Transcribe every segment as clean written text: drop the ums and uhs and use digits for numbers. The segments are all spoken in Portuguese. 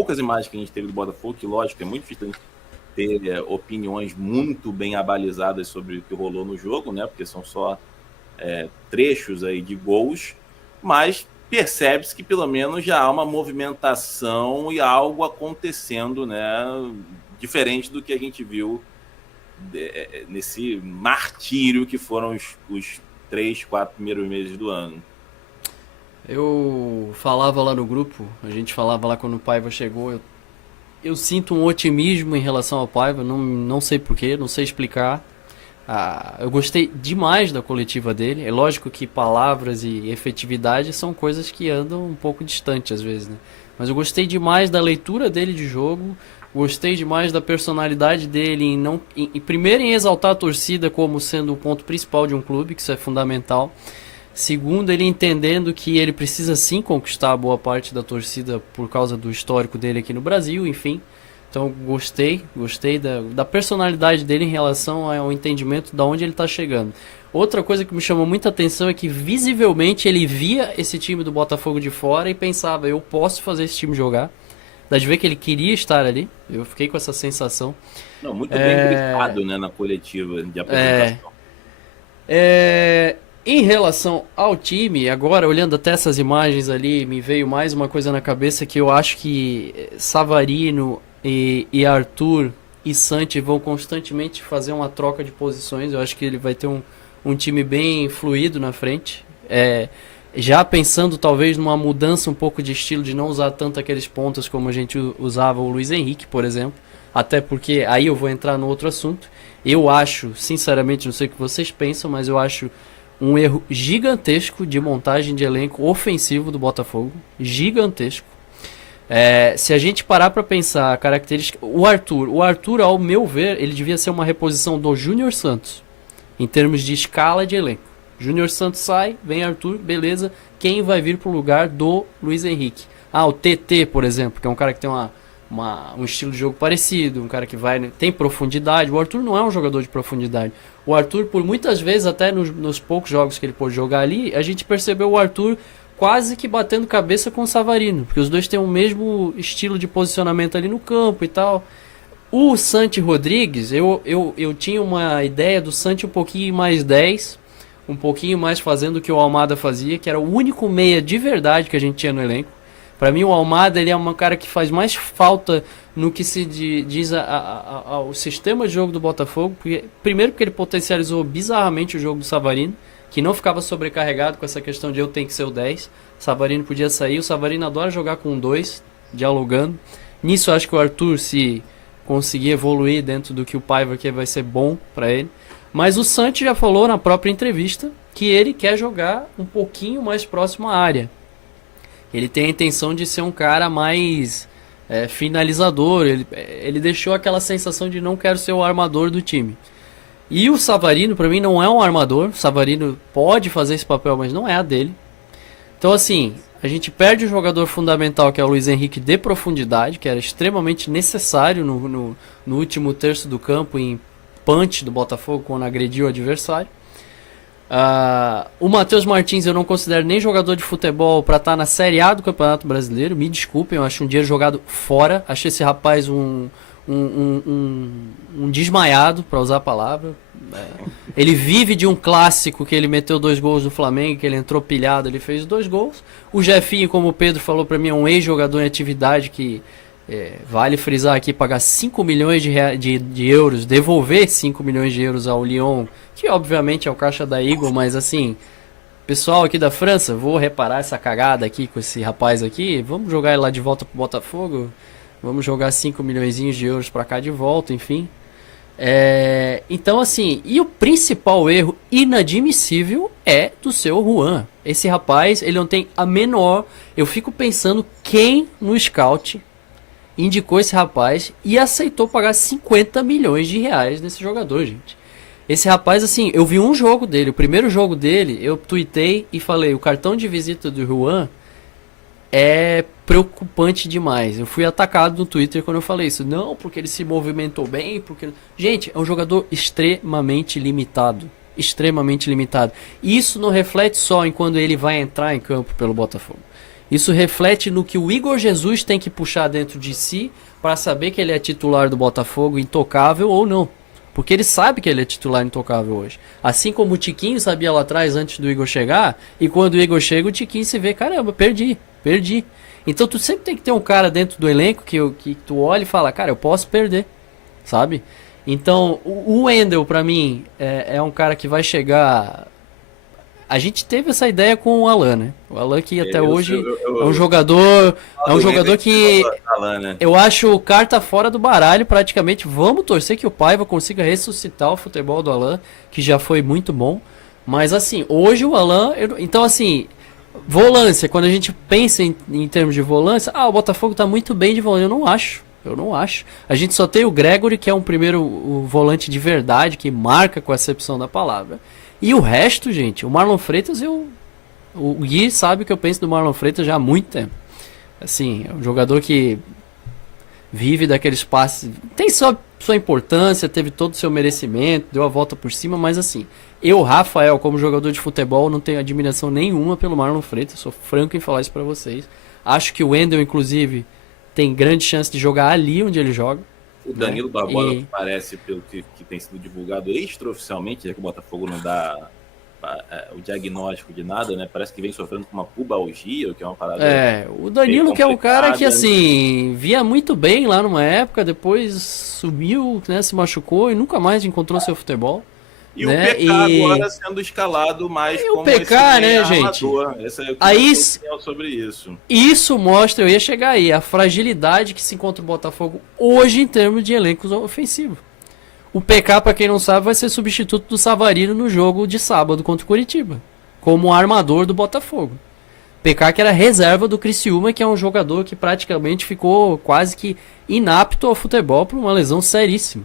poucas imagens que a gente teve do Botafogo, que lógico, é muito difícil a gente ter opiniões muito bem abalizadas sobre o que rolou no jogo, né? Porque são só trechos aí de gols, mas percebe-se que pelo menos já há uma movimentação e algo acontecendo, né? Diferente do que a gente viu nesse martírio que foram os 3, 4 primeiros meses do ano. Eu falava lá no grupo, a gente falava lá quando o Paiva chegou, eu sinto um otimismo em relação ao Paiva, não sei porquê, não sei explicar. Eu gostei demais da coletiva dele. É lógico que palavras e efetividade são coisas que andam um pouco distantes às vezes, né? Mas eu gostei demais da leitura dele de jogo, gostei demais da personalidade dele primeiro em exaltar a torcida como sendo o ponto principal de um clube, que isso é fundamental. Segundo, ele entendendo que ele precisa sim conquistar boa parte da torcida por causa do histórico dele aqui no Brasil, enfim. Então gostei da personalidade dele em relação ao entendimento de onde ele está chegando. Outra coisa que me chamou muita atenção é que visivelmente ele via esse time do Botafogo de fora e pensava, eu posso fazer esse time jogar. Dá de ver que ele queria estar ali, eu fiquei com essa sensação. Não, muito bem grifado, né, na coletiva de É, apresentação. Em relação ao time, agora olhando até essas imagens ali, me veio mais uma coisa na cabeça que eu acho que Savarino e Arthur e Santi vão constantemente fazer uma troca de posições. Eu acho que ele vai ter um time bem fluido na frente. Já pensando talvez numa mudança um pouco de estilo, de não usar tanto aqueles pontos como a gente usava o Luiz Henrique, por exemplo. Até porque aí eu vou entrar no outro assunto. Eu acho, sinceramente, não sei o que vocês pensam, mas eu acho um erro gigantesco de montagem de elenco ofensivo do Botafogo. Gigantesco. Se a gente parar para pensar a característica. O Arthur, ao meu ver, ele devia ser uma reposição do Júnior Santos, em termos de escala de elenco. Júnior Santos sai, vem Arthur, beleza. Quem vai vir pro lugar do Luiz Henrique? O TT, por exemplo, que é um cara que tem um estilo de jogo parecido, um cara que tem profundidade. O Arthur não é um jogador de profundidade. O Arthur, por muitas vezes, até nos poucos jogos que ele pôde jogar ali, a gente percebeu o Arthur quase que batendo cabeça com o Savarino, porque os dois têm o mesmo estilo de posicionamento ali no campo e tal. O Santi Rodrigues, eu tinha uma ideia do Santi um pouquinho mais 10, um pouquinho mais fazendo o que o Almada fazia, que era o único meia de verdade que a gente tinha no elenco. Para mim, o Almada ele é um cara que faz mais falta no que se diz ao sistema de jogo do Botafogo. Primeiro, porque ele potencializou bizarramente o jogo do Savarino, que não ficava sobrecarregado com essa questão de eu tenho que ser o 10. O Savarino podia sair. O Savarino adora jogar com 2, dialogando. Nisso, acho que o Arthur, se conseguir evoluir dentro do que o Paiva quer, vai ser bom para ele. Mas o Santi já falou na própria entrevista que ele quer jogar um pouquinho mais próximo à área. Ele tem a intenção de ser um cara mais finalizador. Ele deixou aquela sensação de não quero ser o armador do time. E o Savarino, pra mim, não é um armador. O Savarino pode fazer esse papel, mas não é a dele. Então, assim, a gente perde um jogador fundamental, que é o Luiz Henrique, de profundidade, que era extremamente necessário no último terço do campo, em punch do Botafogo, quando agrediu o adversário. O Matheus Martins eu não considero nem jogador de futebol para estar na Série A do Campeonato Brasileiro. Me desculpem, eu acho um dia jogado fora. Achei esse rapaz um desmaiado, para usar a palavra. Ele vive de um clássico que ele meteu 2 gols no Flamengo, que ele entrou pilhado, ele fez 2 gols. O Jefinho, como o Pedro falou para mim, é um ex-jogador em atividade que vale frisar aqui, pagar 5 milhões de euros, devolver 5 milhões de euros ao Lyon, que obviamente é o caixa da Eagle, mas assim, pessoal aqui da França, vou reparar essa cagada aqui com esse rapaz aqui, vamos jogar ele lá de volta pro Botafogo, vamos jogar 5 milhões de euros pra cá de volta, enfim. Então assim, e o principal erro inadmissível é do seu Juan. Esse rapaz, ele não tem a menor... Eu fico pensando quem no scout indicou esse rapaz e aceitou pagar 50 milhões de reais nesse jogador, gente. Esse rapaz, assim, eu vi um jogo dele, o primeiro jogo dele, eu tuitei e falei, o cartão de visita do Juan é preocupante demais. Eu fui atacado no Twitter quando eu falei isso. Não, porque ele se movimentou bem, porque... Gente, é um jogador extremamente limitado. Extremamente limitado. E isso não reflete só em quando ele vai entrar em campo pelo Botafogo. Isso reflete no que o Igor Jesus tem que puxar dentro de si para saber que ele é titular do Botafogo, intocável ou não. Porque ele sabe que ele é titular intocável hoje. Assim como o Tiquinho sabia lá atrás antes do Igor chegar, e quando o Igor chega, o Tiquinho se vê, caramba, perdi. Então tu sempre tem que ter um cara dentro do elenco que tu olha e fala, cara, eu posso perder, sabe? Então, o Wendel, pra mim, é um cara que vai chegar... A gente teve essa ideia com o Alan, né? O Alan que até hoje é um jogador que eu acho carta fora do baralho praticamente. Vamos torcer que o Paiva consiga ressuscitar o futebol do Alan, que já foi muito bom. Mas assim, hoje o Alan... Então assim, volância, quando a gente pensa em termos de volância, o Botafogo tá muito bem de volância. Eu não acho. A gente só tem o Gregory, que é um primeiro volante de verdade, que marca com a acepção da palavra. E o resto, gente, o Marlon Freitas, o Gui sabe o que eu penso do Marlon Freitas já há muito tempo. Assim, é um jogador que vive daqueles passes, tem sua importância, teve todo o seu merecimento, deu a volta por cima, mas assim, eu, Rafael, como jogador de futebol, não tenho admiração nenhuma pelo Marlon Freitas, sou franco em falar isso pra vocês. Acho que o Wendel, inclusive, tem grande chance de jogar ali onde ele joga. O Danilo Barbosa parece, pelo que tem sido divulgado extraoficialmente, já que o Botafogo não dá o diagnóstico de nada, né? Parece que vem sofrendo com uma pubalgia, que é uma parada... o Danilo que é um cara que, assim, via muito bem lá numa época, depois sumiu, né, se machucou e nunca mais encontrou seu futebol. E né? O PK agora sendo escalado mais como o PK, né, gente? Essa é aí, sobre isso. Isso mostra, eu ia chegar aí, a fragilidade que se encontra o Botafogo hoje em termos de elencos ofensivos. O PK, pra quem não sabe, vai ser substituto do Savarino no jogo de sábado contra o Coritiba, como armador do Botafogo. PK que era reserva do Criciúma, que é um jogador que praticamente ficou quase que inapto ao futebol por uma lesão seríssima.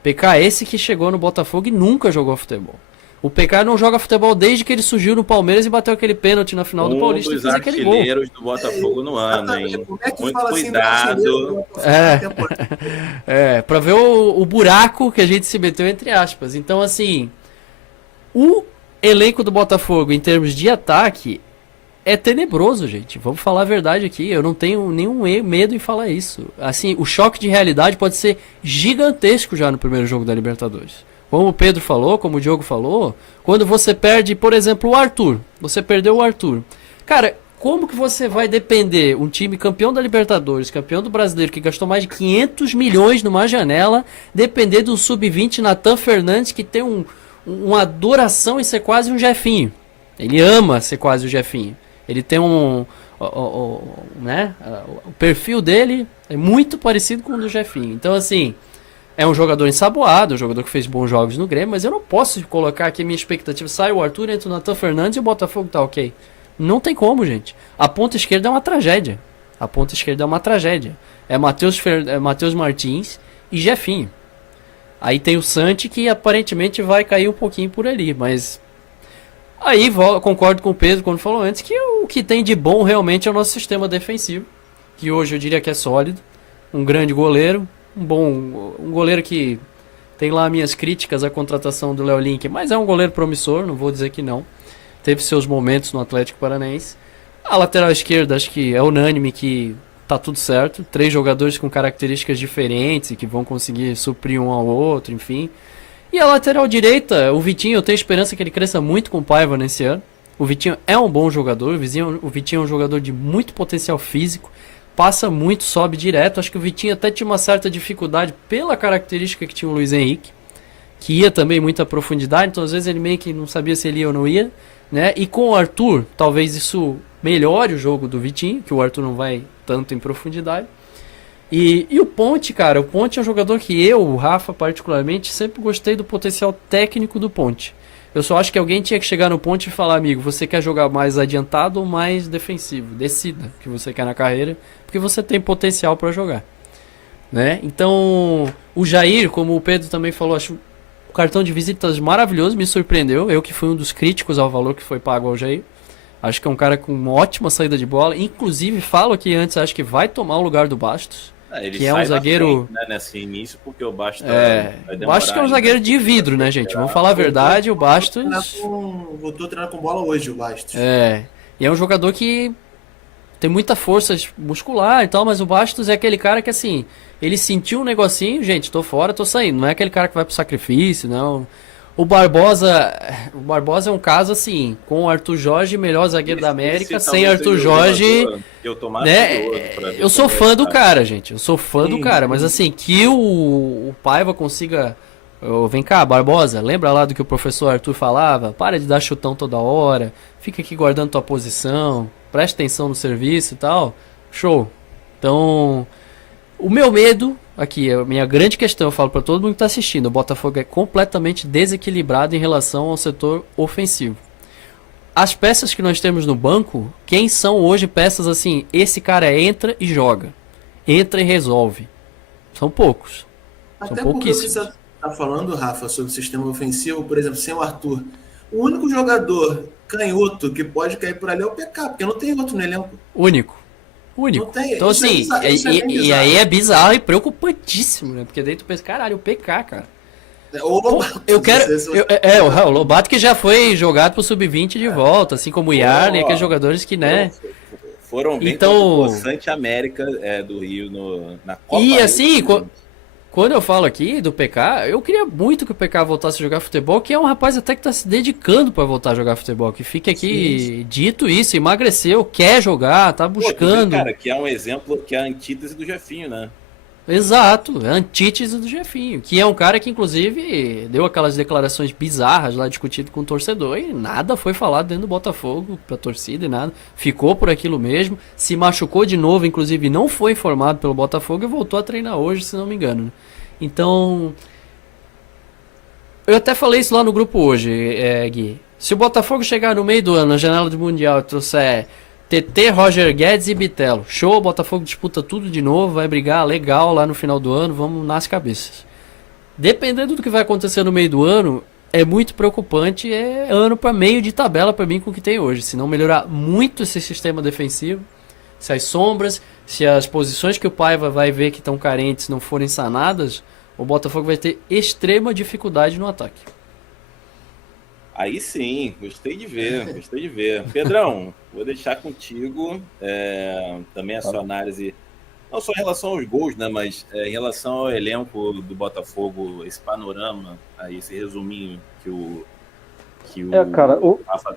PK esse que chegou no Botafogo e nunca jogou futebol. O PK não joga futebol desde que ele surgiu no Palmeiras e bateu aquele pênalti na final do Paulista. Um dos artilheiros do Botafogo no ano, hein? Muito cuidado. Pra ver o buraco que a gente se meteu entre aspas. Então, assim, o elenco do Botafogo em termos de ataque é tenebroso, gente. Vamos falar a verdade aqui. Eu não tenho nenhum medo em falar isso. Assim, o choque de realidade pode ser gigantesco já no primeiro jogo da Libertadores. Como o Pedro falou, como o Diogo falou, quando você perde, por exemplo, o Arthur. Você perdeu o Arthur. Cara, como que você vai depender, um time campeão da Libertadores, campeão do Brasileiro, que gastou mais de 500 milhões numa janela, depender do Sub-20 Nathan Fernandes, que tem uma adoração em ser quase um Jefinho. Ele ama ser quase o Jefinho. Ele tem né? O perfil dele é muito parecido com o do Jefinho. Então, assim, é um jogador ensaboado, um jogador que fez bons jogos no Grêmio, mas eu não posso colocar aqui a minha expectativa. Sai o Arthur, entra o Nathan Fernandes e o Botafogo tá ok. Não tem como, gente. A ponta esquerda é uma tragédia. É Matheus Martins e Jefinho. Aí tem o Santi, que aparentemente vai cair um pouquinho por ali, mas... Aí concordo com o Pedro quando falou antes que o que tem de bom realmente é o nosso sistema defensivo, que hoje eu diria que é sólido, um grande goleiro, um goleiro que tem lá minhas críticas à contratação do Léo Link, mas é um goleiro promissor, não vou dizer que não. Teve seus momentos no Atlético Paranaense. A lateral esquerda acho que é unânime que tá tudo certo, 3 jogadores com características diferentes e que vão conseguir suprir um ao outro, enfim. E a lateral direita, o Vitinho, eu tenho esperança que ele cresça muito com o Paiva nesse ano. O Vitinho é um bom jogador, o Vitinho é um jogador de muito potencial físico, passa muito, sobe direto. Acho que o Vitinho até tinha uma certa dificuldade pela característica que tinha o Luiz Henrique, que ia também muita profundidade, então às vezes ele meio que não sabia se ele ia ou não ia, né? E com o Arthur, talvez isso melhore o jogo do Vitinho, que o Arthur não vai tanto em profundidade. E o Ponte, cara, o Ponte é um jogador que eu, o Rafa particularmente, sempre gostei do potencial técnico do Ponte. Eu só acho que alguém tinha que chegar no Ponte e falar, amigo, você quer jogar mais adiantado ou mais defensivo? Decida o que você quer na carreira, porque você tem potencial para jogar, né? Então, o Jair, como o Pedro também falou, acho o cartão de visitas maravilhoso, me surpreendeu. Eu que fui um dos críticos ao valor que foi pago ao Jair. Acho que é um cara com uma ótima saída de bola. Inclusive, falo aqui antes, acho que vai tomar o lugar do Bastos. Ele que é um zagueiro, frente, né, nesse início, porque o Bastos o Bastos que é um zagueiro de vidro, né, gente? Vamos falar a verdade, o Bastos voltou a treinar com bola hoje, o Bastos. E é um jogador que tem muita força muscular e tal, mas o Bastos é aquele cara que, assim, ele sentiu um negocinho, gente, tô fora, tô saindo. Não é aquele cara que vai pro sacrifício, não. O Barbosa é um caso, assim, com o Arthur Jorge, melhor zagueiro da América, sem Arthur Jorge, eu tô mais curioso né? pra ver Eu sou como fã do tá. cara, gente. Eu sou fã do Sim, cara, mas sim. assim, que o Paiva consiga. Vem cá, Barbosa, lembra lá do que o professor Arthur falava? Para de dar chutão toda hora, fica aqui guardando tua posição, presta atenção no serviço e tal. Show. Então, o meu medo, aqui, a minha grande questão, eu falo pra todo mundo que tá assistindo, o Botafogo é completamente desequilibrado em relação ao setor ofensivo. As peças que nós temos no banco, quem são hoje peças assim, esse cara entra e joga, entra e resolve? São poucos, são Até porque o que você pouquíssimos. está falando, Rafa, sobre o sistema ofensivo, por exemplo, sem o Arthur, o único jogador canhoto que pode cair por ali é o PK, porque não tem outro no elenco. Único, Não único. tem. Então Isso é assim, bizarro, isso é bem e aí bizarro. é bizarro e preocupantíssimo, né? Porque daí tu pensa, caralho, o PK, cara. Ou o Pô, Lobato, eu não quero. sei se você O Lobato que já foi jogado pro Sub-20 de volta, assim como o Yarley, aqueles Foram, jogadores que, né? foram bem contra o Então. Poçante América do Rio na E Copa Rio assim, Sub-20. quando eu falo aqui do PK, eu queria muito que o PK voltasse a jogar futebol, que é um rapaz até que tá se dedicando pra voltar a jogar futebol. Que fique sim. aqui dito isso, emagreceu, quer jogar, tá Pô, tu vê, buscando. cara, que é um exemplo, que é a antítese do Jefinho, né? Exato, é a antítese do Jefinho, que é um cara que inclusive deu aquelas declarações bizarras lá discutido com o torcedor e nada foi falado dentro do Botafogo pra torcida e nada, ficou por aquilo mesmo, se machucou de novo, inclusive não foi informado pelo Botafogo e voltou a treinar hoje, se não me engano, né? Então, eu até falei isso lá no grupo hoje, Gui. Se o Botafogo chegar no meio do ano, na janela do Mundial, e trouxer TT, Roger Guedes e Bitelo, show, o Botafogo disputa tudo de novo, vai brigar legal lá no final do ano, vamos nas cabeças. Dependendo do que vai acontecer no meio do ano, é muito preocupante, é ano para meio de tabela para mim com o que tem hoje. Se não melhorar muito esse sistema defensivo, se as sombras, se as posições que o Paiva vai ver que estão carentes não forem sanadas, o Botafogo vai ter extrema dificuldade no ataque. Aí sim, gostei de ver, gostei de ver. Pedrão, vou deixar contigo também a sua análise, não só em relação aos gols, né, mas em relação ao elenco do Botafogo, esse panorama, aí, esse resuminho que o Cara, Rafa